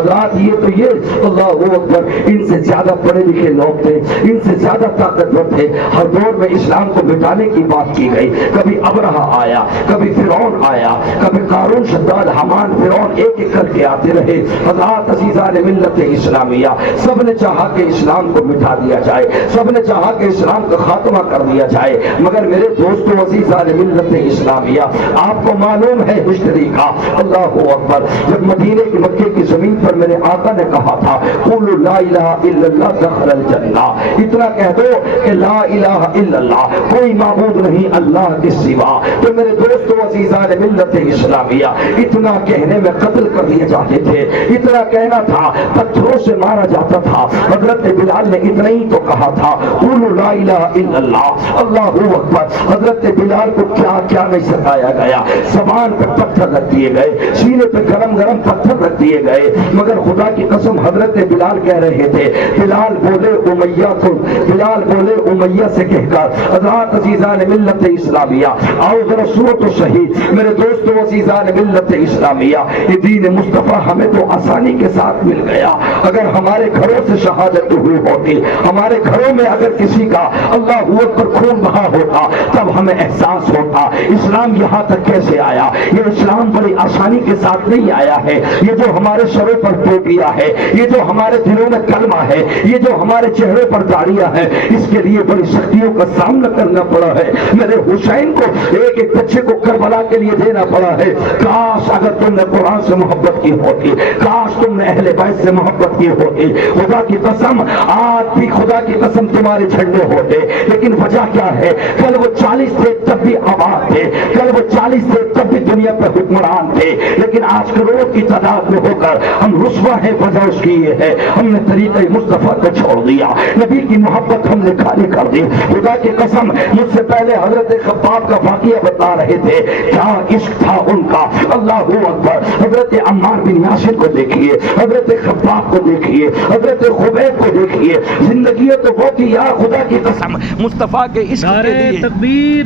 حضرات یہ اللہ اکبر، ان سے زیادہ پڑھے لکھے لوگ تھے، ان سے زیادہ طاقتور تھے، ہر دور میں اسلام کو مٹانے کی بات کی گئی، کبھی ابرہہ آیا، کبھی فرعون آیا، کبھی قارون، شداد، حمان، فرعون، ایک ایک کر کے آتے رہے۔ حضرات عزیزان ملت اسلامیہ، سب نے چاہا کہ اسلام کو مٹا دیا جائے، سب نے چاہا کہ اسلام کا خاتمہ کر دیا جائے، مگر میرے دوستو عزیزان ملت اسلامیہ، آپ کو معلوم ہے ہسٹری کا، اللہ اکبر، جب مدینے کی مکے کی زمین پر میرے آقا نے کہا تھا قولوا لا الہ الا اللہ دخل الجنہ، اتنا کہہ دو کہ لا الہ الا اللہ، کوئی معبود نہیں اللہ کے سوا، تو میرے دوستو عزیزان ملت اسلامیہ، اتنا کہنے میں قتل کر دیے جاتے تھے، اتنا کہنا تھا پتھروں سے مارا جاتا تھا۔ حضرت بلال نے اتنا ہی تو کہا تھا قولوا لا الہ الا اللہ، اللہ اکبر۔ حضرت بلال کو کیا کیا نہیں ستایا گیا، زبان پہ پتھر رکھ دیے گئے، سینے پہ گرم گرم پتھر رکھ دیے گئے، مگر خدا کی قسم حضرت بلال کہہ رہے تھے، بلال بولے امیہ کو، بلال بولے امیہ سے کہہ کر۔ حضرات عزیزان ملت اسلامیہ، آؤ ذرا سنو تو صحیح میرے دوستو عزیزان ملت اسلامیہ، یہ دین مصطفیٰ ہمیں تو آسانی کے ساتھ مل گیا، اگر ہمارے گھروں سے شہادت ہوئی ہوتی، ہمارے گھروں میں اگر کسی کا اللہ اکبر خون بہا ہوتا، تب ہمیں احساس ہوتا اسلام یہاں تک کیسے آیا۔ یہ اسلام بڑی آسانی کے ساتھ نہیں آیا ہے، یہ جو ہمارے سروں پر ٹوپیاں ہے، یہ جو ہمارے دلوں میں کلمہ ہے، یہ جو ہمارے چہرے پر داڑیاں ہیں، اس کے لیے بڑی سختیوں کا سامنا کرنا پڑا ہے۔ میرے حسین کو ایک ایک بچے کو کربلا کے لیے دینا پڑا ہے۔ کاش اگر تم نے قرآن سے محبت کی ہوتی، کاش تم نے اہل بیت سے محبت کی ہوتی، خدا کی قسم آج بھی خدا کی قسم تمہارے جھنڈے ہوتے، لیکن وجہ کیا ہے؟ کل وہ 40 تھے تب بھی آباد تھے، کل وہ 40 تھے تب بھی دنیا پہ حکمران تھے، لیکن آج کروڑوں کی تعداد میں ہو کر ہم رسوا ہیں، وجہ اس کی یہ ہے ہم نے طریقہ مصطفیٰ کو چھوڑ دیا، نبی کی محبت ہم نے خالی کر دی۔ خدا کی قسم مجھ سے پہلے حضرت خباب کا واقعہ بتا رہے تھے، کیا عشق تھا ان کا، اللہ اکبر۔ حضرت عمار بن یاسر کو دیکھیے، حضرت خباب کو دیکھیے، حضرت خبیب کو دیکھیے، زندگی تو وہ تھی یا خدا کی قسم مصطفیٰ کے عشق کے لیے۔ نعرہ تکبیر،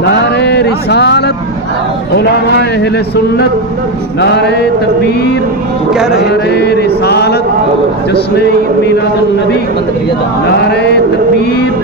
نعرہ رسالت، علماء اہل سنت، نعرہ تکبیر، نعرہ رسالت، جشن عید میلاد النبی، نعرہ تکبیر،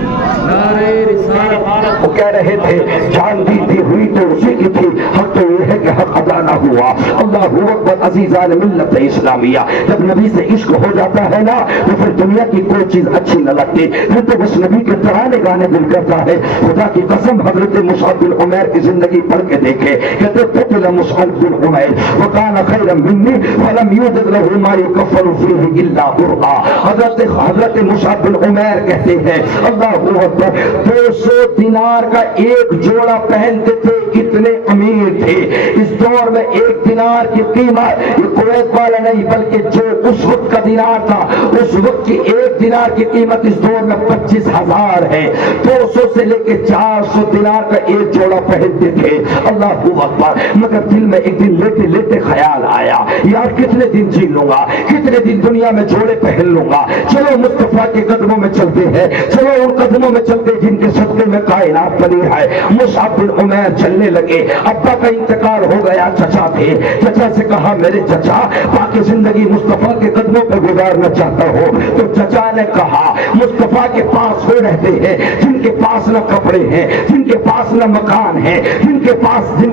نعرہ رسالت۔ وہ کہہ رہے تھے جان دیتی ہوئی تو اسی کی تھی، حق تو یہ ہے کہ حق ادا نہ ہوا۔ اللہ اکبر عزیزان ملت اسلامیہ، جب نبی سے عشق ہو جاتا ہے نا تو پھر دنیا کی کوئی چیز اچھی نہ لگتی، پھر تو بس نبی کے ترانے گانے دل کرتا ہے۔ خدا کی قسم حضرت مصعب بن عمیر کی زندگی پڑھ کے دیکھے، کہتے قتل مصعب بن عمیر وکان خیرا منی فلم یوجد له ما یکفن فیہ الا برا۔ حضرت مصعب بن عمیر کہتے ہیں اللہ اکبر 200 دینار کا ایک جوڑا پہنتے تھے، کتنے امیر تھے اس دور میں۔ ایک دینار کی قیمت یہ کویت والا نہیں بلکہ جو اس وقت کا دینار تھا، اس وقت کی ایک دینار کی قیمت اس دور میں 25,000 ہے۔ 200 سے لے کے 400 دینار کا ایک جوڑا پہنتے تھے، اللہ اکبر۔ مگر دل میں ایک دن لیتے لیتے خیال آیا، یار کتنے دن جی لوں گا، کتنے دن دنیا میں جوڑے پہن لوں گا، چلو مصطفیٰ کے قدموں میں چلتے ہیں، چلو ان قدموں میں چلتے جن کے صدقے میں کائنات بنی ہے۔ مصعب بن عمیر چلنے لگے، ابا کا انتقال ہو گیا، چچا تھے، چچا سے کہا میرے چچا باقی زندگی مصطفیٰ کے قدموں پہ گزارنا چاہتا ہو، تو چچا نے کہا مصطفیٰ کے پاس وہ رہتے ہیں جن کے پاس نہ کپڑے ہیں، جن کے پاس نہ مکان ہے، جن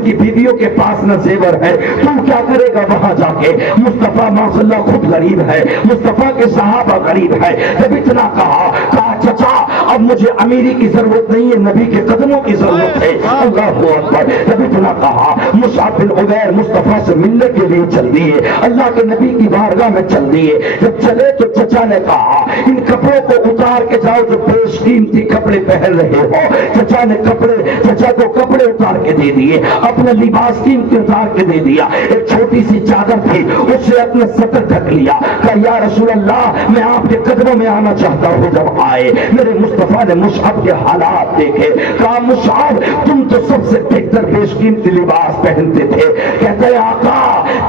کی بیویوں کے پاس نہ زیور ہے، تم کیا کرے گا وہاں جا کے؟ مصطفیٰ ماشاء اللہ خود غریب ہے، مصطفیٰ کے صحابہ غریب ہے۔ جب اتنا کہا چچا اب مجھے امیری کی ضرورت نہیں ہے، نبی کے قدموں کی ضرورت ہے، اللہ اکبر۔ جب اتنا کہا مصعب بن عمیر مصطفیٰ سے ملنے کے لیے چل دیے، اللہ کے نبی کی بارگاہ میں چل دیے۔ جب چلے تو چچا نے کہا ان کپڑوں کو اتار کے جاؤ جو بیش قیمتی کپڑے پہن رہے ہو۔ چچا کو کپڑے اتار کے دے دیے، اپنا لباس قیمتی اتار کے دے دیا، ایک چھوٹی سی چادر تھی اس سے اپنا سطر ڈھک لیا، کہا یا رسول اللہ میں آپ کے قدموں میں آنا چاہتا ہوں۔ جب آئے میرے مصطفیٰ نے مصعب کے حالات دیکھے، کہا مصعب تم تو سب سے بہتر بیش قیمتی لباس پہنتے تھے، کہتے ہیں آقا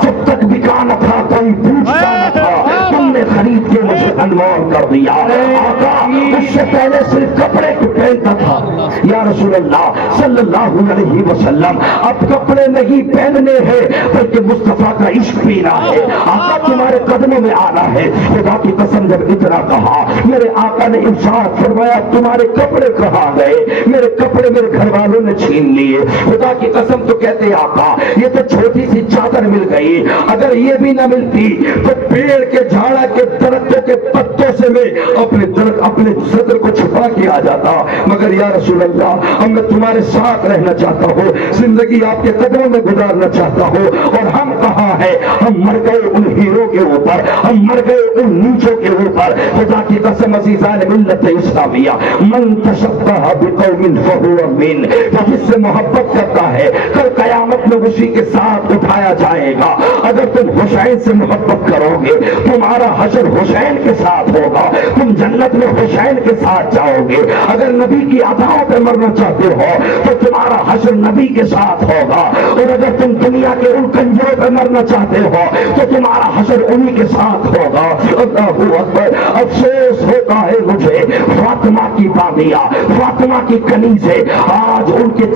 جب تک بکا نہ تھا کوئی پوچھتا نہ تھا، تم نے خرید کے مجھے انمول کر دیا۔ آقا اس سے پہلے صرف کپڑے ٹوٹے پہنتا تھا یا رسول اللہ صلی اللہ علیہ وسلم اب کپڑے نہیں پہننے ہیں بلکہ مصطفیٰ کا عشق پینا ہے، آقا تمہارے قدموں میں آنا ہے۔ خدا کی قسم جب اتنا کہا میرے آقا نے ارشاد فرمایا تمہارے کپڑے کہاں گئے؟ میرے کپڑے میرے گھر والوں نے چھین لیے۔ خدا کی قسم تو کہتے آقا یہ تو چھوٹی سی چادر مل گئی، اگر یہ بھی نہ ملتی تو پیڑ کے جھاڑا کے درختوں کے پتوں سے میں اپنے صدر کو چھپا کے آ جاتا، مگر یا رسول اللہ اب میں تمہارے ساتھ رہنا چاہتا ہوں، زندگی آپ کے قدموں میں گزارنا چاہتا ہوں۔ اور ہم کہاں ہیں؟ ہم مر گئے ان ہیرو کے اوپر، ہم مر گئے ان نیچوں کے اوپر۔ خدا کی قسم عزیزان ملت اسلامیہ من تشبہ بقوم فہو من، تو جس سے محبت کرتا ہے کل قیامت میں اسی کے ساتھ اٹھایا جائے گا۔ اگر تم حسین سے محبت کرو گے تمہارا حشر حسین کے ساتھ ہوگا، تم جنت میں حسین کے ساتھ جاؤ گے۔ اگر نبی کی عطاؤں پہ مرنا چاہتے ہو تو تمہارا حشر نبی کے ساتھ ہوگا، اور اگر تم دنیا کے ان کنجروں پہ مرنا چاہتے ہو تو تمہارا حشر انہی کے ساتھ ہوگا۔ اللہ اکبر، افسوس ہوتا ہے مجھے فاطمہ کی بامیاں، فاطمہ کی کنیزیں آج ان کے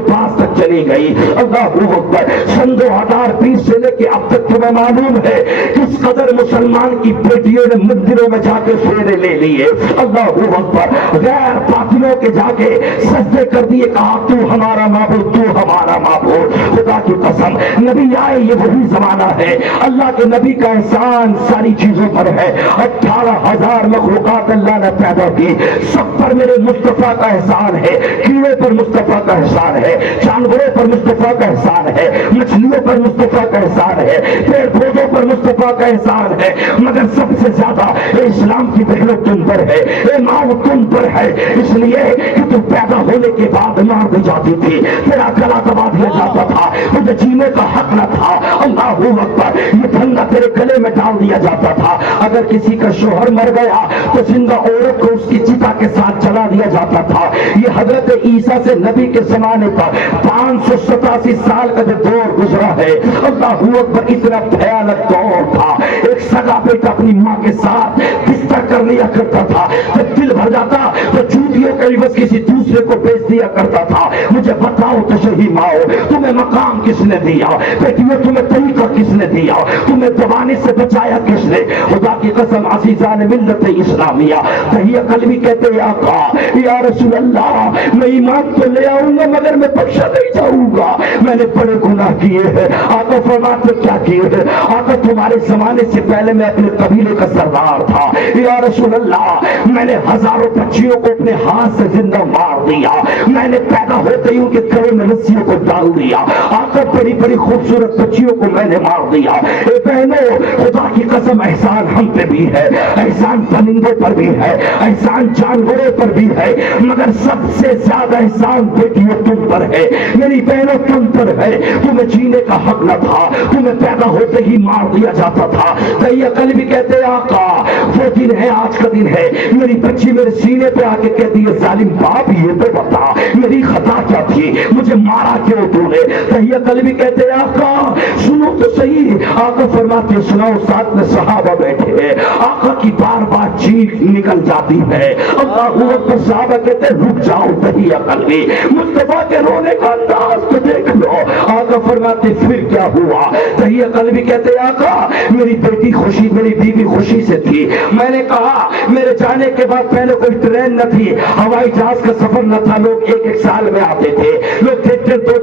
پاس تک چلی گئی۔ اللہ اکبر، سن 2020 سے لے کے اب تک تمہیں معلوم ہے کس قدر مسلمان کی بیٹیوں نے مندروں میں جا کے پھیرے لے لیے۔ اللہ اکبر، غیر باطلوں کے جا کے سجدے کر دیے، کہا تو ہمارا معبود، تو ہمارا معبود۔ خدا کی قسم نبی آئے یہ وہی زمانہ ہے، اللہ کے نبی کا احسان ساری چیزوں پر ہے۔ 18,000 مخلوقات اللہ نے پیدا کی، سب پر میرے مصطفیٰ کا احسان ہے۔ کیڑے پر مصطفیٰ کا احسان ہے، جانوروں پر مصطفیٰ کا احسان ہے، مچھلیوں پر مصطفیٰ کا احسان ہے، پیڑ پودوں پر مصطفیٰ کا احسان ہے، مگر سب سے زیادہ اسلام کی بہنوں تم پر ہے، اے ماں تم پر ہے، اس لیے کہ تم پیدا ہونے کے بعد مار دی جاتی تھی، تیرا گلا دبا دیا جاتا تھا، تجھے جینے کا حق نہ تھا۔ اللہ اکبر، یہ پھندا تیرے گلے میں ڈال دیا جاتا تھا۔ اگر کسی کا شوہر مر گیا تو زندہ عورت کو اس کی چتا کے ساتھ جلا دیا جاتا تھا۔ یہ حضرت عیسیٰ سے نبی کے زمانے پر 587 سال کا جو دور گزرا ہے، اللہ اکبر، اتنا بھیانک دور تھا۔ ایک سگا بیٹا اپنی ماں کے ساتھ بستر کر لیا کرتا تھا، جب دل بھر جاتا تو چوٹیوں کے عوض کسی دوسرے کو بیچ دیا کرتا تھا۔ مجھے بتاؤ تو صحیح ماؤ، تمہیں مقام کس نے دیا؟ بیٹیوں تمہیں طریقہ کس نے دیا؟ تمہیں زبانی سے بچایا کس نے؟ خدا کی قسم عزیزان ملت اسلامیہ تحیہ قلبی کہتے ہیں آقا یا رسول اللہ میں ایمان تو لے آؤں گا مگر میں بخشا نہیں جاؤں گا، میں نے بڑے گناہ کیے ہیں۔ آقا فرماتے کیا کیے ہیں؟ آقا تمہارے زمانے سے پہلے میں اپنے قبیلے کا سردار تھا یا رسول اللہ، میں نے ہزاروں بچیوں کو اپنے ہاتھ سے زندہ مار دیا، میں نے پیدا ہوتے ہی ان کے گلے میں رسیوں کو ڈال دیا، آقا بڑی بڑی خوبصورت بچیوں کو میں نے مار دیا۔ اے بہنوں، خدا کی قسم احسان ہم پہ بھی ہے، احسان پرندوں پر بھی ہے، احسان جانوروں پر بھی ہے، مگر سب سے زیادہ احسان بیٹیوں تم پر ہے، میری بہنوں تم پر ہے۔ تمہیں جینے کا حق نہ تھا، تمہیں پیدا ہوتے ہی مار دیا جاتا تھا۔ تحیہ قلبی کہتے آقا وہ دن ہے، آج کا دن ہے، میری بچی میرے سینے پہ آ کے کہتی ہے ظالم باپ یہ تو بتا میری خطا کیا تھی، مجھے مارا کیوں تو نے؟ تحیہ قلبی کہتے آقا سنو تو صحیح۔ آقا فرماتے سناؤ، ساتھ میں صحابہ بیٹھے ہیں، آقا کی بار بار چیخ نکل جاتی ہے۔ اللہ اکبر، صحابہ کہتے رک جاؤ تحیہ قلبی، مصطفیٰ کے رونے کا انداز تو دیکھ لو۔ آقا فرماتے پھر کیا ہوا؟ تحیہ قلبی کہتے آقا میری بیٹی خوشی، میری بیوی خوشی سے تھی، میں نے کہا میرے جانے کے بعد پہلے کوئی ٹرین نہ تھی، ہوائی جہاز کا سفر نہ تھا، لوگ ایک ایک سال میں آتے تھے، لوگ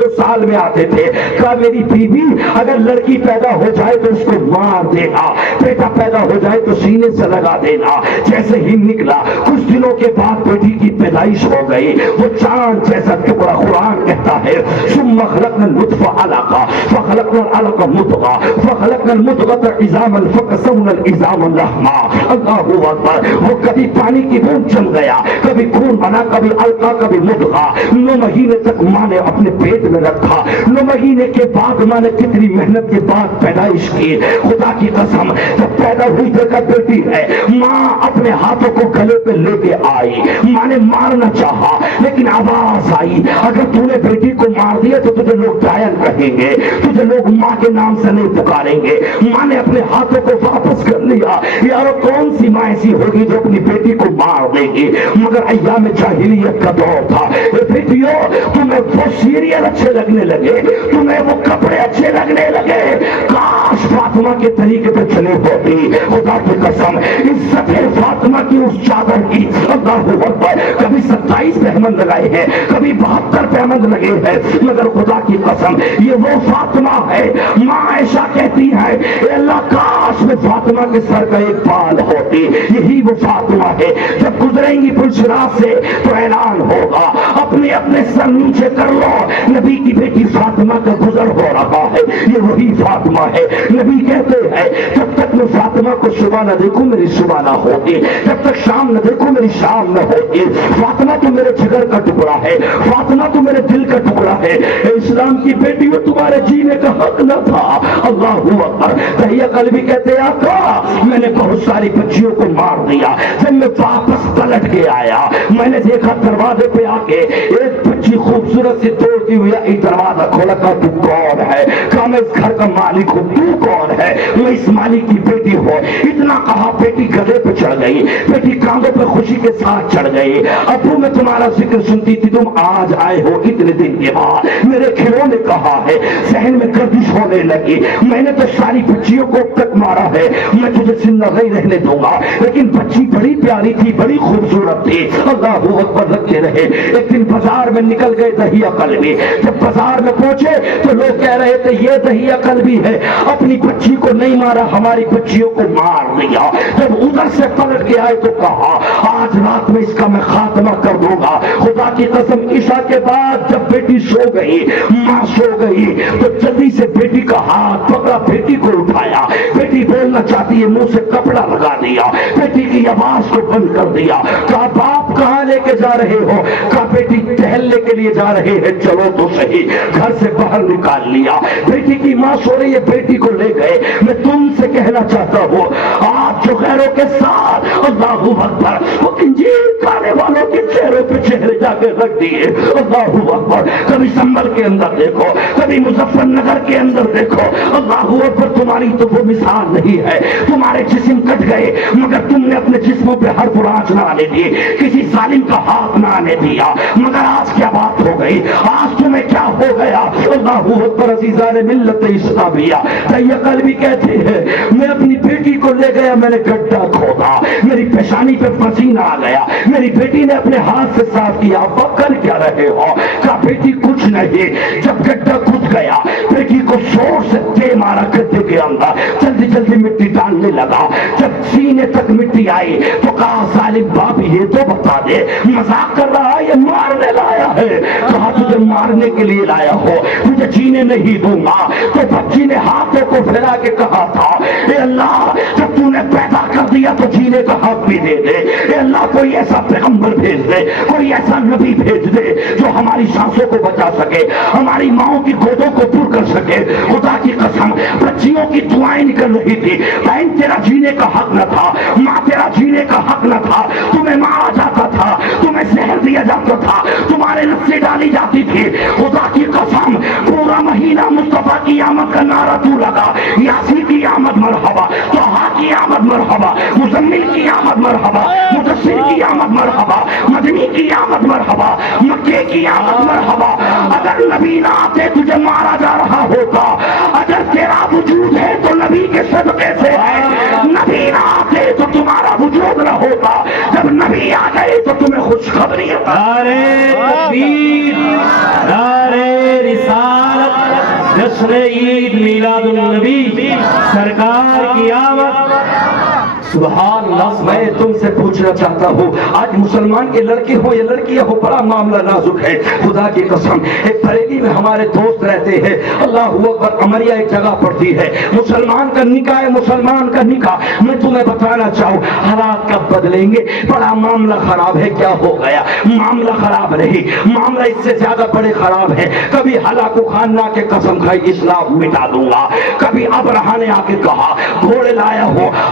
دو سال میں آتے تھے، کہا میری بیوی اگر لڑکی پیدا ہو جائے تو اس کو مار دینا، بیٹا پیدا ہو جائے تو سینے سے لگا دینا۔ جیسے ہی نکلا کچھ دنوں کے بعد بیٹی کی پیدائش ہو گئی، وہ چاند جیسا ٹکڑا، قرآن کہتا ہے ثم خلقنا النطفة علقة فخلقنا العلقة مضغة فخلقنا المضغة عظاما فكسونا العظام لحما۔ اللہ اکبر، وہ کبھی پانی کی بوند جم گیا، کبھی خون بنا، کبھی علقہ، کبھی مضغہ۔ 9 مہینے تک ماں نے اپنے پیٹ میں رکھا، 9 مہینے کے بعد ماں نے کتنی محنت کے بعد پیدائش کی۔ خدا کی قسم جب پیدا ہوئی دیکھا بیٹی ہے، ماں اپنے ہاتھوں کو گلے پہ لے کے آئی، ماں نے مارنا چاہا لیکن آواز آئی اگر تو نے بیٹی کو مار دیا تو تجھے لوگ ڈائن کہیں گے، تجھے لوگ ماں کے نام سے نہیں پکاریں گے۔ ماں نے اپنے ہاتھوں کو واپس کر لیا۔ یارو کون سی ماں ایسی ہوگی جو اپنی بیٹی کو مار دے گی؟ مگر ایام جاہلیت کا دور تھا۔ اے بیٹیوں، تمہیں وہ سیریل اچھے لگنے لگے، تمہیں وہ کپڑے اچھے لگنے لگے، کاش فاطمہ کے طریقے پہ چلے ہوتی۔ خدا کی قسم عزت ہے فاطمہ کی اس چادر کی، اللہ اکبر، کبھی 27 پہمند لگائے ہیں، کبھی 72 پہمند لگے ہیں، مگر خدا کی قسم یہ وہ فاطمہ ہے۔ ماں عائشہ کہتی ہے اے اللہ کاش میں فاطمہ کے سر کا ایک بال ہوتی، یہی وہ فاطمہ ہے۔ جب گزریں گی پل صراط سے تو اعلان ہوگا اپنے اپنے سر نیچے کر لو، نبی کی بیٹی فاطمہ کا گزر ہو رہا ہے، یہ وہی فاطمہ ہے۔ نبی کہتے ہیں جب تک میں فاطمہ کو صبح نہ دیکھوں میری صبح نہ ہوتی، جب تک شام نہ دیکھوں میری شام نہ ہوتی۔ فاطمہ تو میرے جگر کا ٹکڑا ہے، فاطمہ تو میرے دل کا ٹکڑا ہے۔ اے اسلام کی بیٹی وہ تمہارے جینے کا حق نہ تھا۔ اللہ اکبر۔ دہیہ قلبی کہتے آقا میں نے بہت ساری بچیوں کو مار دیا، جب میں واپس پلٹ کے آیا میں نے دیکھا دروازے پہ آ کے ایک بچی خوبصورت سی توڑتی ہوئی آئی، دروازہ کھولا، کہا تو کون ہے؟ کہا میں اس گھر کا مالک ہوں۔ تو کون ہے؟ میں اس مالک کی بیٹی ہوں۔ اتنا کہا بیٹی گدھے پہ چڑھ گئی، بیٹی کاندھوں پہ خوشی کے ساتھ چڑھ گئی۔ ابو میں تمہارا ذکر سنتی تھی، تم آج آئے ہو اتنے دن کے بعد، میرے کھیلوں نے کہا ہے، ذہن میں گردش ہونے لگی، میں نے تو ساری بچیوں کو تک مارا ہے، میں تجھے زندہ نہیں رہنے دوں گا، لیکن بچی بڑی پیاری تھی، بڑی خوبصورت تھی۔ اللہ اکبر رکھتے رہے۔ ایک دن بازار میں نکل گئے دہیہ قلبی، جب بازار میں پہنچے تو لوگ کہہ رہے تھے یہ دہیہ قلبی ہے، اپنی بچی کو نہیں مارا، ہماری بچیوں کو مار دیا۔ جب ادھر سے پلٹ کے آئے تو کہا آج رات میں اس کا میں خاتمہ کر دوں گا۔ خدا کی قسم عشاء کے بعد جب بیٹی سو گئی، ماں سو گئی، تو جلدی سے بیٹی کا ہاتھ پکڑا، بیٹی کو اٹھایا، بیٹی بولنا چاہتی ہے منہ سے کپڑا لگا دیا، بیٹی کی آواز کو بند کر دیا۔ کہا باپ کہاں لے کے جا رہے ہو؟ کہا بیٹی ٹہلنے کے لیے جا رہے ہیں، چلو تو صحیح۔ گھر سے باہر نکال لیا، بیٹی کی ماں سو رہی ہے، بیٹی کو لے گئے۔ میں تم سے کہنا چاہتا ہوں آج جو غیروں کے ساتھ اللہ اکبر وہ انجیل کھانے والوں کے چہروں پہ چہرے جا کے رکھ دیے۔ اللہ اکبر، کبھی سنبل کے اندر دیکھو، کبھی مظفر نگر کے اندر دیکھو، اللہ اکبر، تمہاری تو وہ مثال نہیں ہے۔ تمہارے جسم کٹ گئے مگر تم نے اپنے جسموں پہ حرف و آنچ نہ آنے دی، کسی ظالم کا ہاتھ نہ آنے دیا۔ مگر آج کیا بات ہو گئی؟ آج تمہیں کیا ہو گیا؟ اللہ اکبر، عزیزان ملت اسلامیہ، دہیہ قلبی کہتے ہیں میں اپنی بیٹی کو لے گیا، میں نے گڈھا کھودا، میری پیشانی پہ پسینہ آ گیا، میری بیٹی نے اپنے ہاتھ سے صاف کیا۔ ابا کر کیا رہے ہو؟ کہا بیٹی کچھ نہیں۔ جب گڈھا کھد گیا بیٹی کو زور سے دے مارا گڈھے کے اندر، جلدی جلدی مٹی ڈالنے لگا۔ جب سینے تک مٹی آئی تو کہا ظالم باپ یہ تو بتا دے مذاق کر رہا ہے یا مارنے لایا ہے؟ کہا تجھے مارنے کے لیے لایا ہو، تجھے جینے نہیں دوں گا۔ تو بچی نے ہاتھوں کو پھیلا کے کہا تھا اے اللہ جب تو نے پیدا کر دیا تو جینے کا حق بھی دے دے۔ اے اللہ کوئی ایسا پیغمبر بھیج دے، کوئی ایسا نبی بھیج دے جو ہماری سانسوں کو بچا سکے، ہماری ماؤں کی گودوں کو پر کر سکے۔ خدا کی قسم بچیوں کی دعائیں نکل رہی تھی، بہن تیرا جینے کا حق نہ تھا، ماں تیرا جینے کا حق نہ تھا، تمہیں مارا جاتا تھا، تمہیں زہر دیا جاتا تھا، تمہارے رسیں ڈالی جاتی تھی۔ خدا کی قسم پورا مہینہ مصطفیٰ کی آمد کا نعرہ تو لگا، یاسین کی آمد مرحبا، طہا کی آمد مرحبا، مزمل کی آمد مرحبا، مدثر کی آمد مرحبا، مدنی کی آمد مرحبا، مکے کی آمد مرحبا۔ اگر نبی نہ آتے تجھے مارا جا رہا ہوتا، اگر تیرا وجود ہے تو نبی کے صدقے سے ہے، نبی نہ آتے تو تمہارا وجود نہ ہوتا، جب نبی آ گئے تو تمہیں خوشخبری ہے۔ نعرہ تکبیر، نعرہ رسالت، جشن عید میلاد النبی، سرکار کی آمد۔ سبحان اللہ۔ میں تم سے پوچھنا چاہتا ہوں آج مسلمان کے لڑکے ہو یا لڑکیاں ہو بڑا معاملہ نازک ہے۔ خدا کی قسم ایک بریلی میں ہمارے دوست رہتے ہیں، اللہ اکبر، عمریہ ایک جگہ پڑتی ہے، مسلمان کا نکاح ہے، مسلمان کا نکاح۔ میں تمہیں بتانا چاہوں حالات کب بدلیں گے، بڑا معاملہ خراب ہے۔ کیا ہو گیا؟ معاملہ خراب نہیں، معاملہ اس سے زیادہ بڑے خراب ہے۔ کبھی ہلاکو خان نے آ کے قسم کھائی اسلام مٹا دوں گا، کبھی ابرہہ نے آ کے کہا گھوڑے لایا ہو،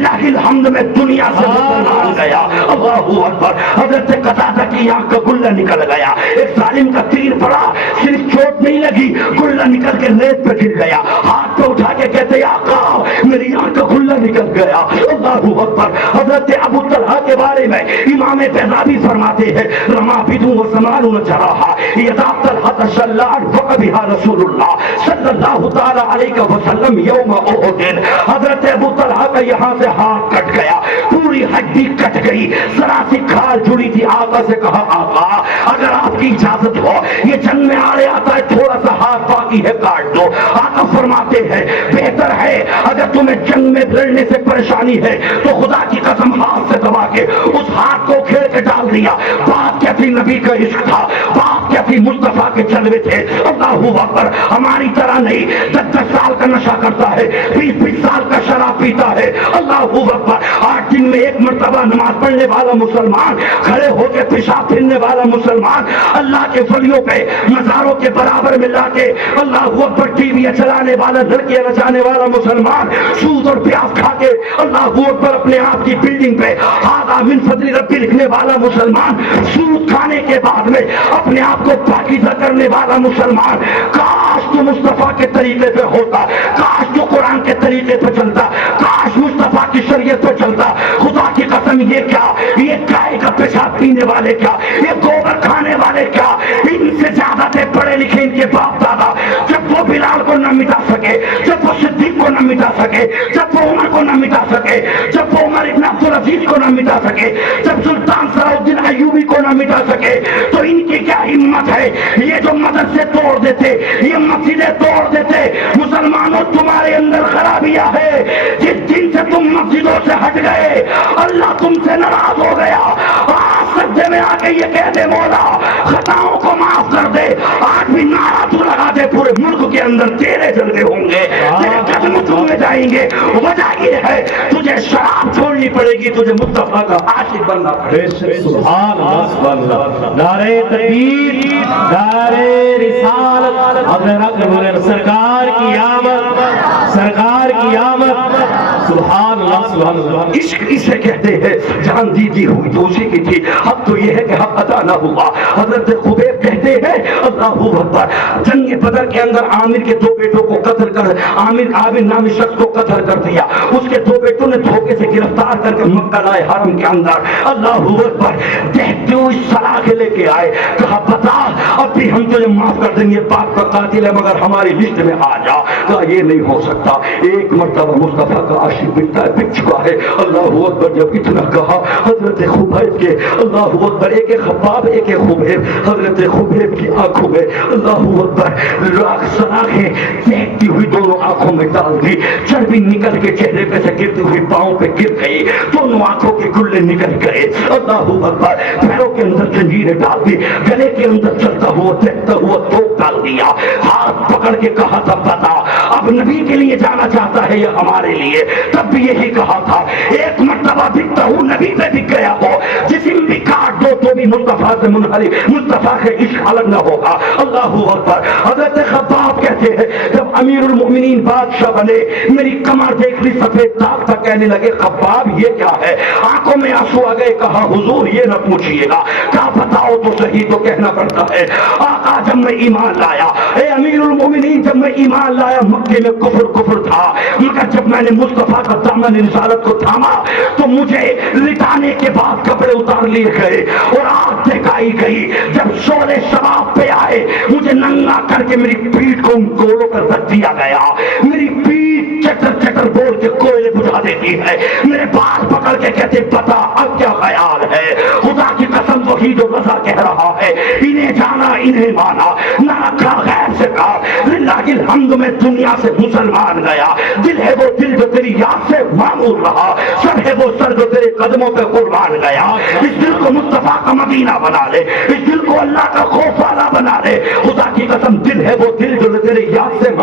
للہ الحمد میں دنیا سے مسلمان گیا. اللہ اکبر. حضرت قتادہ کی آنکھ کا گلہ نکل گیا. ایک ظالم کا تیر پڑا, صرف چوٹ نہیں لگی, گلہ نکل کے ریت پہ گر گیا. ہاتھ پہ اٹھا کے کہتے آقا میری آنکھ کا گلہ نکل گیا. اللہ اکبر. حضرت ابو طلحہ کے بارے میں امام بیضاوی فرماتے ہیں رما بدو و زمان جراحا یذا طلحہ شلال فقبها رسول اللہ صلی اللہ تعالی علیہ وسلم یوم احد. حضرت ابو طلحہ کا یہاں سے ہاتھ کٹ گیا, پوری ہڈی کٹ گئی, ذرا سی کھال جڑی تھی. آقا سے کہا آقا اگر آپ کی اجازت ہو یہ جنگ میں آڑے آتا ہے, تھوڑا سا ہاتھ باقی ہے کاٹ دو. آقا فرماتے ہیں بہتر ہے اگر تمہیں جنگ میں لڑنے سے پریشانی ہے تو خدا کی قسم ہاتھ سے دبا کے اس ہاتھ کو کھیل کے ڈال دیا. بات کیا تھی نبی کا عشق تھا, بات کیا تھی مصطفیٰ کے جلوے تھے. اللہ اکبر. ہماری طرح نہیں 10 سال کا نشہ کرتا ہے, 20 سال کا شراب پیتا ہے. اللہ اکبر. 8 دن میں ایک مرتبہ نماز پڑھنے والا مسلمان, کھڑے ہو کے پیشاب پھرنے والا مسلمان, اللہ کے ولیوں پہ مزاروں کے برابر ملا کے اللہ اکبر ٹی وی چلانے والا, لڑکیاں نچانے والا مسلمان, سود اور پیاز کھا کے اللہ اکبر اپنے آپ کی بلڈنگ پہ ہاذا من فضل ربی لکھنے والا مسلمان, سود کھانے کے بعد میں اپنے آپ کو پاکیزہ کرنے والا مسلمان. کاش تو مصطفیٰ کے طریقے پہ ہوتا, کاش تو قرآن کے طریقے پہ چلتا, کاش مصطفیٰ کی شریعت پہ چلتا. خدا کی قسم یہ کیا, یہ گائے کا پیشاب پینے والے کیا, یہ گوبر کھانے والے کیا, ان سے زیادہ تھے پڑھے لکھے ان کے باپ دادا. جب وہ بلال کو نہ مٹا سکے, جب وہ صدیق کو نہ مٹا سکے, جب وہ عمر کو نہ مٹا سکے, جب وہ عمر ابن عبدالعزیز کو نہ مٹا سکے, جب سلطان صلاح الدین ایوبی کو نہ مٹا سکے, تو ان کی کیا ہمت ہے یہ جو مدرسے توڑ دیتے, یہ مسجدیں توڑ دیتے. مسلمانوں تمہارے اندر خرابیاں ہے, جس دن سے تم مسجدوں سے ہٹ گئے اللہ تم سے ناراض ہو گیا. آج سجدے میں آ کے یہ کہہ دے مولا خطاؤں کو معاف کر دے. آج بھی نعرہ تو لگا دے, پورے ملک کے اندر تیرے جلوے ہوں گے, تیرے قدم چومے جائیں گے. وجہ یہ ہے تجھے شراب چھوڑنی پڑے گی, تجھے مصطفیٰ کا عاشق بننا پڑے گا. سبحان اللہ سبحان اللہ. نعرہ تکبیر, نعرہ رسالت, حضرت سرکار کی آمد, سرکار کی آمد. سبحان اللہ سبحان اللہ. عشق اسے کہتے ہیں جان دی ہوئی تو اسی کی تھی, حق تو یہ ہے کہ حق ادا نہ ہوا. حضرت خبیب کہتے ہیں اللہ اکبر جنگ بدر کے اندر عامر کے 2 بیٹوں کو قتل کر, عامر نامی شخص کو قتل کر دیا. اس کے 2 بیٹوں نے دھوکے سے گرفتار کر کے مکہ لائے حرم کے اندر. اللہ اکبر. دیکھتے ہوئے صلاح لے کے آئے, کہا بتا اب بھی ہم تجھے معاف کر دیں گے, باپ کا قاتل ہے مگر ہماری لسٹ میں آ جا. کہا یہ نہیں ہو سکتا, ایک مرتبہ مصطفیٰ کا عاشق بک چکا ہے. اللہ اکبر. جب اتنا کہا حضرت خبیب کے, اللہ اکبر, ایک خباب ایک خبیب, حضرت خبیب کی آنکھوں میں اللہ اکبر سلاخیں دیکھتی ہوئی دونوں آنکھوں میں ڈال دی. چربی نکل کے چہرے پہ سے گرتی ہوئی پاؤں پہ گر گئی, دونوں آنکھوں کے گلے نکل گئے. اللہ اکبر. پیروں کے اندر زنجیریں ڈال دی, گلے کے اندر چلتا ہوا دیکھتا ہوا توپ ڈال دیا. ہاتھ پکڑ کے کہا تھا بتا اب نبی کے لیے جانا چاہتا ہے یا ہمارے لیے. تب بھی یہی کہا تھا ایک مرتبہ بکتا ہوں نبی پہ بک گیا ہو, جسم بھی کاٹ دو تو بھی مصطفیٰ سے منحرف, مصطفیٰ کے عشق الگ نہ ہوگا. اللہ اکبر. حضرت خباب کہتے ہیں جب امیر المؤمنین بادشاہ بنے میری کمر دیکھ لی سفید داغ تھا, کہنے لگے خباب یہ کیا ہے, آنکھوں میں آنسو آ گئے. کہا حضور یہ نہ پوچھئے گا, کیا بتاؤ تو صحیح, تو کہنا پڑتا ہے آقا جب میں ایمان لایا, اے امیر المؤمنین جب میں ایمان لایا مکے میں کفر تھا, مگر جب میں نے مصطفیٰ کا دامن رسالت کو تھاما تو مجھے لٹانے کے بعد کپڑے اتار لیے گئے اور آگ دکھائی گئی. جب شعلے شباب پہ آئے مجھے ننگا کر کے میری پیٹھ کو ان گولوں پر رکھ دیا گیا. میری پیٹھ چٹر چٹر بول کے کوئلے بجھا دیتی ہے, میرے بال پکڑ کے کہتے بتا اب کیا خیال ہے. خدا کی قسم وہی جو رضا کہہ رہا ہے, انہیں جانا انہیں مانا, نہ رکھا غیر سے کام. للہ الحمد میں دنیا سے مسلمان گیا. دل ہے وہ دل جو تیری یاد سے معمور رہا, سر ہے وہ سر جو تیرے قدموں پہ قربان گیا. اس دل کو مصطفیٰ کا مدینہ بنا لے, اس دل کو اللہ کا خوف والا بنا لے. خدا کی قسم دل ہے وہ دل جو تیرے یاد سے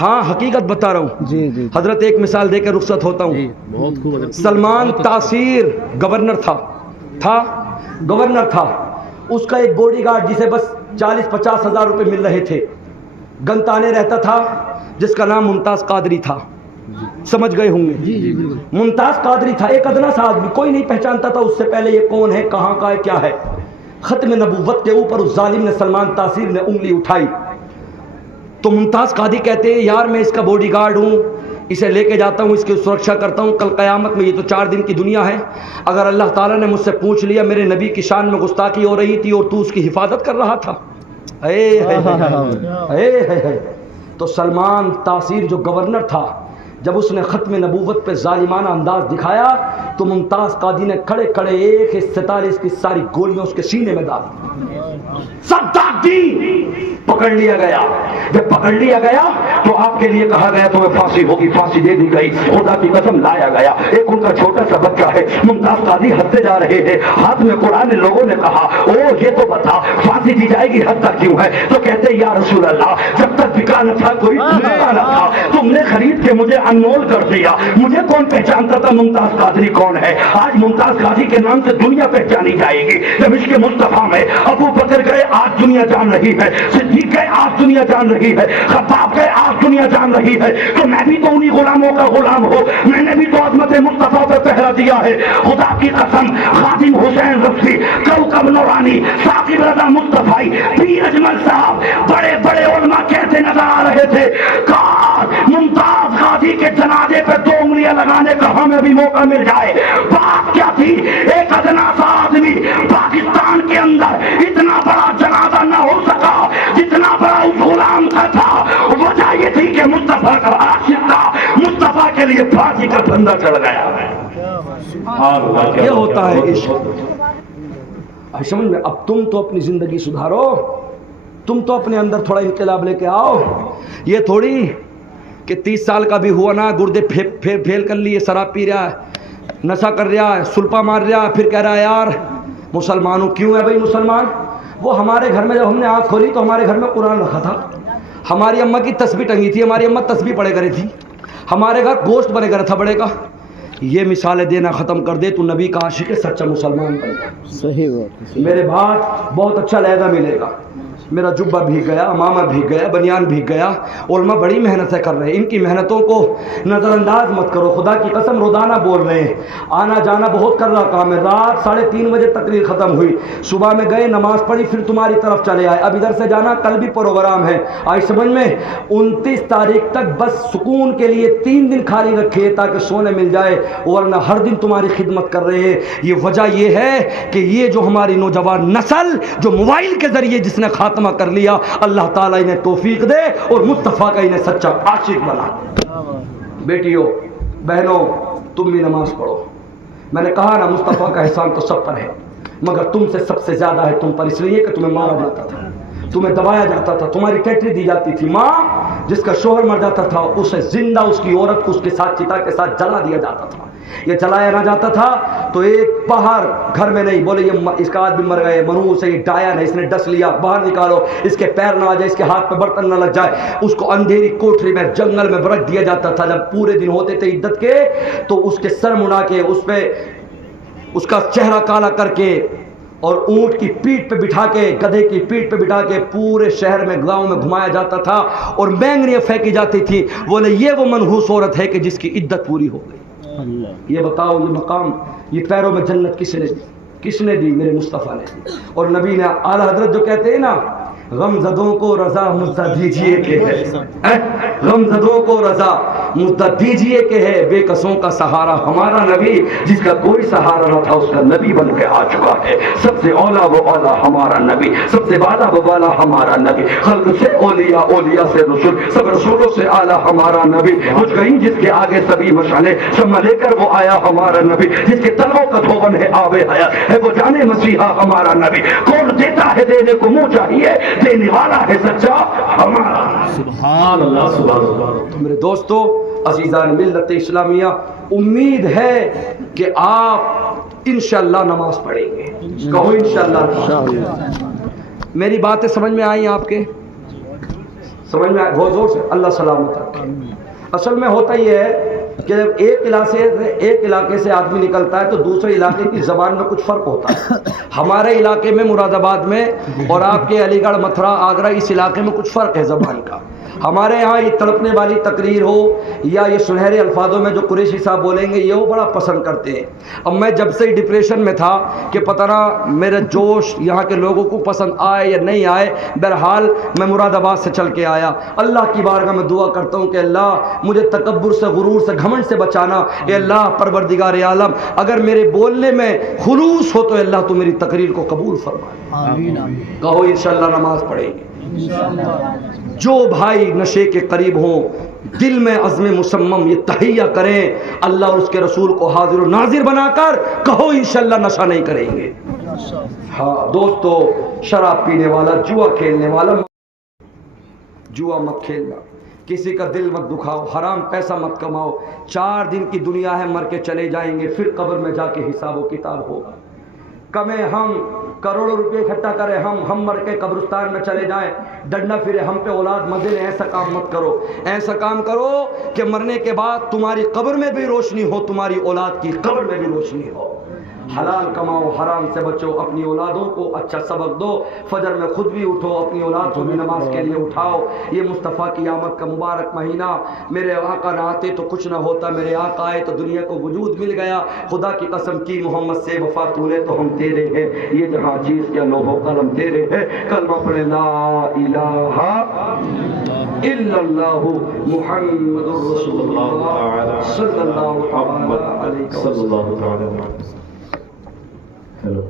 ہاں حقیقت بتا رہا ہوں جی جی حضرت، ایک مثال دے کے رخصت ہوتا ہوں. بہت خوب حضرت. سلمان تاثیر گورنر تھا گورنر تھا. اس کا ایک باڈی گارڈ جسے بس 40-50 ہزار روپے مل رہے تھے گنتانے رہتا تھا، جس کا نام ممتاز قادری تھا. سمجھ گئے ہوں گے؟ جی جی بالکل. ممتاز قادری تھا، ایک ادنا سا آدمی، کوئی نہیں پہچانتا تھا اس سے پہلے یہ کون ہے، کہاں کا ہے، کیا ہے. ختم نبوت کے اوپر اس ظالم نے سلمان تاثیر نے انگلی اٹھائی تو ممتاز قادری کہتے ہیں یار میں اس کا باڈی گارڈ ہوں، اسے لے کے جاتا ہوں، اس کی سرکشا کرتا ہوں. کل قیامت میں، یہ تو 4 دن کی دنیا ہے، اگر اللہ تعالیٰ نے مجھ سے پوچھ لیا میرے نبی کی شان میں گستاخی ہو رہی تھی اور تو اس کی حفاظت کر رہا تھا، تو سلمان تاثیر جو گورنر تھا، جب اس نے ختم نبوت پہ ظالمانہ انداز دکھایا تو ممتاز قادری نے کھڑے کھڑے 1/47 کی ساری گولیاں اس کے سینے میں ڈال دی، سب داغ دی. پکڑ لیا گیا. جب پکڑ لیا گیا تو آپ کے لیے کہا گیا تمہیں پھانسی ہوگی، پھانسی دے دی گئی. خدا کی قسم لایا گیا. ایک ان کا چھوٹا سا بچہ ہے، ممتاز قادری ہنستے جا رہے ہیں، ہاتھ میں قرآن. لوگوں نے کہا او یہ تو بتا پھانسی دی جائے گی حد تک کیوں ہے؟ تو کہتے یا رسول اللہ جب تک بکا نہ تھا کوئی ملتا نہ تھا، تم نے خرید کے مجھے انمول کر دیا. مجھے کون پہچانتا تھا ممتاز قادری کون ہے؟ آج ممتاز قادری کے نام سے دنیا پہچانی جائے گی. جب عشق مصطفیٰ میں ابو بکر گئے آج دنیا جان رہی ہے، صدیق گئے آج دنیا جان رہی ہے، خباب گئے آج دنیا جان رہی ہے. تو میں بھی تو انہی غلاموں کا غلام ہوں، میں نے بھی تو عظمت مصطفیٰ پہ پہرا دیا ہے. خدا کی قسم خادم حسین رفیع، کوکب نورانی، ثاقب رضا مصطفی، پیر اجمل صاحب، بڑے بڑے علماء کہتے نظر آ رہے تھے کاش ممتاز قادری کے جنازے پہ 2 انگلیاں لگانے کا ہمیں بھی موقع مل جائے. بات کیا تھی؟ ایک ادنا سا آدمی پاکستان کے اندر اتنا بڑا جنازہ نہ ہو سکا جتنا بڑا اس غلام کا تھا. وجہ یہ تھی کہ مصطفیٰ کا عاشق تھا، مصطفیٰ کے لیے پھانسی کا پھندا چڑھ گیا. یہ ہوتا ہے عشق. سمجھ میں؟ اب تم تو اپنی زندگی سدھارو، تم تو اپنے اندر تھوڑا انقلاب لے کے آؤ. یہ تھوڑی کہ 30 سال کا بھی ہوا نا گردے پھیل کر لیے، شراب پی رہا ہے، نشہ کر رہا ہے، سلپا مار رہا ہے، پھر کہہ رہا ہے یار مسلمانوں. کیوں ہے بھائی مسلمان؟ وہ ہمارے گھر میں جب ہم نے آنکھ کھولی تو ہمارے گھر میں قرآن رکھا تھا، ہماری اماں کی تسبیح ٹنگی تھی، ہماری اماں تسبیح پڑھے کرے تھی، ہمارے گھر گوشت بنے کرا تھا بڑے کا. یہ مثالیں دینا ختم کر دے تو نبی کا عاشق ہے، سچا مسلمان بن جائے. صحیح بات. میرے بعد بہت اچھا لہجہ ملے گا. میرا جبہ بھیگ گیا، امامہ بھیگ گیا، بنیان بھیگ گیا. علماء بڑی محنتیں کر رہے ہیں، ان کی محنتوں کو نظر انداز مت کرو. خدا کی قسم روزانہ بول رہے ہیں، آنا جانا بہت کر رہا کام ہے. رات 3:30 بجے تقریر ختم ہوئی، صبح میں گئے نماز پڑھی، پھر تمہاری طرف چلے آئے. اب ادھر سے جانا، کل بھی پروگرام ہے. آج سمجھ میں 29 تاریخ تک بس سکون کے لیے 3 دن خالی رکھے تاکہ سونے مل جائے، ورنہ ہر دن تمہاری خدمت کر رہے ہیں. یہ وجہ یہ ہے کہ یہ جو ہماری نوجوان نسل جو موبائل کے ذریعے جس نے خاتمہ کر لیا، اللہ تعالیٰ انہیں توفیق دے اور مصطفیٰ کا انہیں سچا عاشق بنا. بیٹیوں بہنوں تم بھی نماز پڑھو. میں نے کہا نا مصطفیٰ کا احسان تو سب پر ہے، مگر تم سے سب سے زیادہ ہے تم پر، اس لیے کہ تمہیں مارا جاتا تھا، تمہیں دبایا جاتا تھا، تمہاری ٹیٹری دی جاتی تھی. ماں جس کا شوہر مر جاتا تھا اسے زندہ اس کی عورت کو اس کے ساتھ چتا کے ساتھ جلا دیا جاتا تھا. یہ جلایا نہ جاتا تھا تو ایک باہر گھر میں نہیں بولے یہ اس کا آدمی مر گئے، منحوس ہے، یہ ڈایا ہے، اس نے ڈس لیا، باہر نکالو، اس کے پیر نہ آ جائے، اس کے ہاتھ پہ برتن نہ لگ جائے. اس کو اندھیری کوٹری میں جنگل میں رکھ دیا جاتا تھا. جب پورے دن ہوتے تھے عدت کے تو اس کے سر مڑا کے اس پہ اس کا چہرہ کالا کر کے اور اونٹ کی پیٹھ پہ بٹھا کے، گدھے کی پیٹھ پہ بٹھا کے پورے شہر میں گاؤں میں گھمایا جاتا تھا اور مینگنیاں پھینکی جاتی تھی. بولے یہ وہ منحوس عورت ہے کہ جس کی عدت پوری ہو گئی. یہ بتاؤ یہ مقام، یہ پیروں میں جنت کس نے دی؟ کس نے دی؟ میرے مصطفیٰ نے دی. اور نبی نے اعلیٰ حضرت جو کہتے ہیں نا غم زدوں کو رضا مدت دیجیے کہ ہے، غم زدوں کو رضا مدت دیجیے کہ ہے، بے کسوں کا سہارا ہمارا نبی. جس کا کوئی سہارا نہ تھا اس کا نبی بن کے آ چکا ہے. سب سے اولا وہ اولا ہمارا نبی، سب سے بالا وہ بالا ہمارا نبی. خلق سے اولیاء، اولیاء سے رسول، سب رسولوں سے اعلیٰ ہمارا نبی. کچھ گئی جس کے آگے سبھی مشالے شمع لے کر وہ آیا ہمارا نبی. جس کے تلووں کا دھوبن ہے آب حیات ہے وہ جانے مسیحا ہمارا نبی. کون دیتا ہے دینے کو منہ چاہیے، دینے والا ہے سچا ہمارا. سبحان اللہ سبحان اللہ. میرے دوستو عزیزان ملت اسلامیہ، امید ہے کہ آپ انشاءاللہ نماز پڑھیں گے. کہو انشاءاللہ. میری باتیں سمجھ میں آئیں آپ کے؟ سمجھ میں آئے؟ بہت زور سے اللہ سلامت رکھے۔ اصل میں ہوتا یہ ہے کہ جب ایک علاقے سے آدمی نکلتا ہے تو دوسرے علاقے کی زبان میں کچھ فرق ہوتا ہے۔ ہمارے علاقے میں مراد آباد میں اور آپ کے علی گڑھ متھرا آگرہ اس علاقے میں کچھ فرق ہے زبان کا۔ ہمارے ہاں یہ تڑپنے والی تقریر ہو یا یہ سنہرے الفاظوں میں جو قریشی صاحب بولیں گے یہ وہ بڑا پسند کرتے ہیں۔ اب میں جب سے ڈپریشن میں تھا کہ پتہ نہ میرا جوش یہاں کے لوگوں کو پسند آئے یا نہیں آئے، بہرحال میں مراد آباد سے چل کے آیا۔ اللہ کی بارگاہ میں دعا کرتا ہوں کہ اللہ مجھے تکبر سے، غرور سے، گھمنڈ سے بچانا۔ اے اللہ پروردگار عالم، اگر میرے بولنے میں خلوص ہو تو اللہ تو میری تقریر کو قبول فرما۔ آمین کہو انشاءاللہ نماز پڑھیں گے۔ جو بھائی نشے کے قریب ہوں دل میں عزم مصمم یہ تہیہ کریں، اللہ اور اس کے رسول کو حاضر و ناظر بنا کر کہو انشاءاللہ نشہ نہیں کریں گے۔ ہاں دوستو، شراب پینے والا، جوا کھیلنے والا، جوا مت کھیلنا، کسی کا دل مت دکھاؤ، حرام پیسہ مت کماؤ۔ 4 دن کی دنیا ہے، مر کے چلے جائیں گے، پھر قبر میں جا کے حساب و کتاب ہوگا۔ کمیں ہم کروڑوں روپے اکٹھا کریں، ہم مر کے قبرستان میں چلے جائیں، ڈنڈا پھرے ہم پہ اولاد مزے لیں۔ ایسا کام مت کرو، ایسا کام کرو کہ مرنے کے بعد تمہاری قبر میں بھی روشنی ہو، تمہاری اولاد کی قبر میں بھی روشنی ہو۔ حلال کماؤ، حرام سے بچو، اپنی اولادوں کو اچھا سبق دو، فجر میں خود بھی اٹھو، اپنی اولاد کو بھی نماز کے لیے اٹھاؤ۔ یہ مصطفیٰ کی آمد کا مبارک مہینہ، میرے آقا نہ آتے تو کچھ نہ ہوتا، میرے آقا آئے تو دنیا کو وجود مل گیا۔ خدا کی قسم کی محمد سے وفا تو نے تو ہم تیرے ہیں، یہ جہاں چیز کیا لوح و قلم تیرے ہے۔ کلمہ پڑھے لا الہ الا اللہ محمد رسول اللہ صلی اللہ علیہ وسلم۔ Hello.